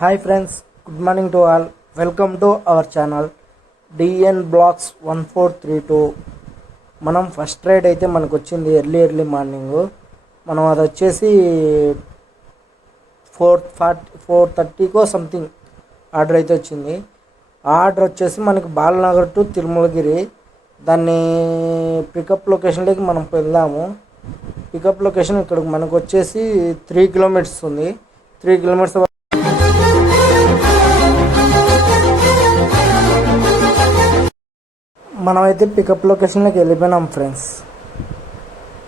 Hi friends good morning to all welcome to our channel D N blocks one four three two మనం first ride అయితే మనకు వచ్చింది early early morning మనం అది వచ్చేసి four forty four థర్టీకో something order అయితే వచ్చింది. ఆ ఆర్డర్ వచ్చేసి మనకి బాలనగర్ టు తిరుమలగిరి. దాన్ని పికప్ లొకేషన్లోకి మనం వెళ్దాము. పికప్ లొకేషన్ ఇక్కడ మనకు వచ్చేసి త్రీ కిలోమీటర్స్ ఉంది. త్రీ కిలోమీటర్స్ మనమైతే పికప్ లొకేషన్లోకి వెళ్ళిపోయినాం ఫ్రెండ్స్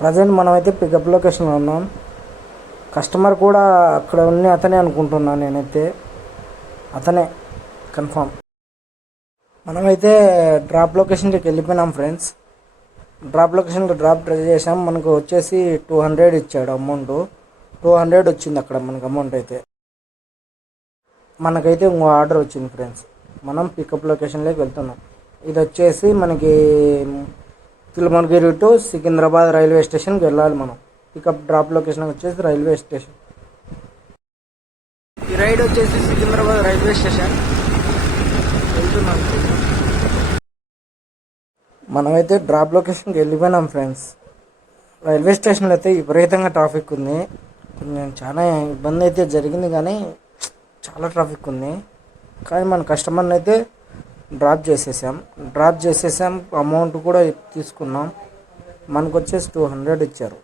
ప్రజెంట్ మనమైతే పికప్ లొకేషన్లో ఉన్నాం. కస్టమర్ కూడా అక్కడ ఉన్న అతనే అనుకుంటున్నాను నేనైతే. అతనే కన్ఫామ్ మనమైతే డ్రాప్ లొకేషన్కి వెళ్ళిపోయినాం ఫ్రెండ్స్ డ్రాప్ లొకేషన్లో డ్రాప్ ట్రై చేసాం మనకు వచ్చేసి టూ హండ్రెడ్ ఇచ్చాడు అమౌంట్ టూ హండ్రెడ్ వచ్చింది అక్కడ మనకు అమౌంట్ అయితే. మనకైతే ఇంకో ఆర్డర్ వచ్చింది ఫ్రెండ్స్ మనం పికప్ లొకేషన్లోకి వెళ్తున్నాం. ఇది వచ్చేసి మనకి తిరుమలగిరి టు సికింద్రాబాద్ రైల్వే స్టేషన్కి వెళ్ళాలి మనం. పికప్ డ్రాప్ లొకేషన్ వచ్చేసి రైల్వే స్టేషన్. ఈ రైడ్ వచ్చేసి సికింద్రాబాద్ రైల్వే స్టేషన్. వెళ్తున్నాం. మనమైతే డ్రాప్ లొకేషన్కి వెళ్ళిపోయినాం ఫ్రెండ్స్. రైల్వే స్టేషన్లో అయితే విపరీతంగా ట్రాఫిక్ ఉంది. కొంచెం చాలా ఇబ్బంది అయితే జరిగింది కానీ చాలా ట్రాఫిక్ ఉంది. కానీ మన కస్టమర్ని అయితే డ్రాప్ చేసేసాం. డ్రాప్ చేసేసాం. అమౌంట్ కూడా తీసుకున్నాం. మనకు వచ్చేసి టూ హండ్రెడ్ ఇచ్చారు.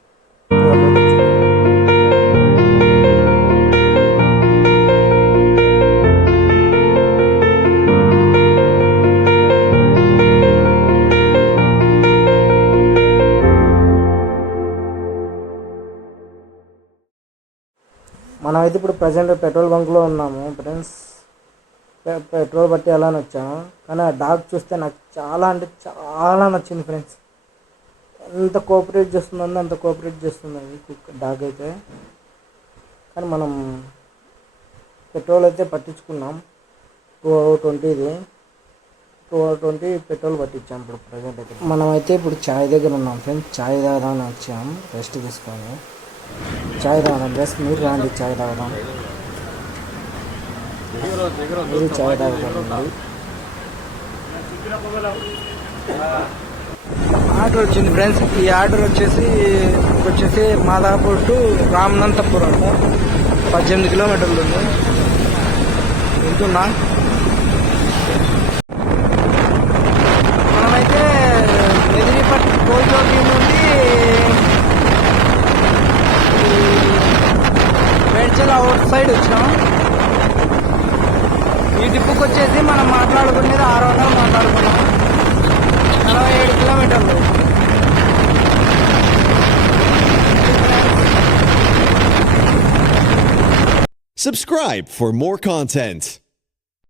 మనం అయితే ఇప్పుడు ప్రజెంట్ పెట్రోల్ బంక్లో ఉన్నాము ఫ్రెండ్స్ పెట్రోల్ బట్టి వచ్చాను. కానీ ఆ డాగ్ చూస్తే నాకు చాలా అంటే చాలా నచ్చింది ఫ్రెండ్స్. ఎంత కోఆపరేట్ చేస్తుందో అంత కోఆపరేట్ చేస్తుంది కుక్ కుక్క డాగ్ అయితే. కానీ మనం పెట్రోల్ అయితే పట్టించుకున్నాం. టూ అవర్ ట్వంటీది. టూ అవర్ ట్వంటీ పెట్రోల్ పట్టించాం ఇప్పుడు ప్రజెంట్ అయితే. మనం అయితే ఇప్పుడు చాయ్ దగ్గర ఉన్నాం ఫ్రెండ్స్. చాయ్ తాగదామని వచ్చాం. రెస్ట్ తీసుకొని. చాయ్ తాగదాం. జస్ట్ మీరు రాండి. చాయ్ తాగదాం. చాయ్ ఆర్డర్ వచ్చింది ఫ్రెండ్స్. ఈ ఆర్డర్ వచ్చేసి వచ్చేసి మాదాపూర్ టు రామనంతపురం. పద్దెనిమిది కిలోమీటర్లు ఉంది. వెళ్తున్నా. మనమైతే మెదిరిపట్టి కోల్చోకి నుండి మేడ్చల్ అవుట్ సైడ్ వచ్చినాం. ఈ ట్రిప్పుకి వచ్చేసి మనం మాట్లాడుకునేది ఆరు వందలు మాట్లాడుకున్నాం నలభై ఏడు కిలోమీటర్లు Subscribe for more content.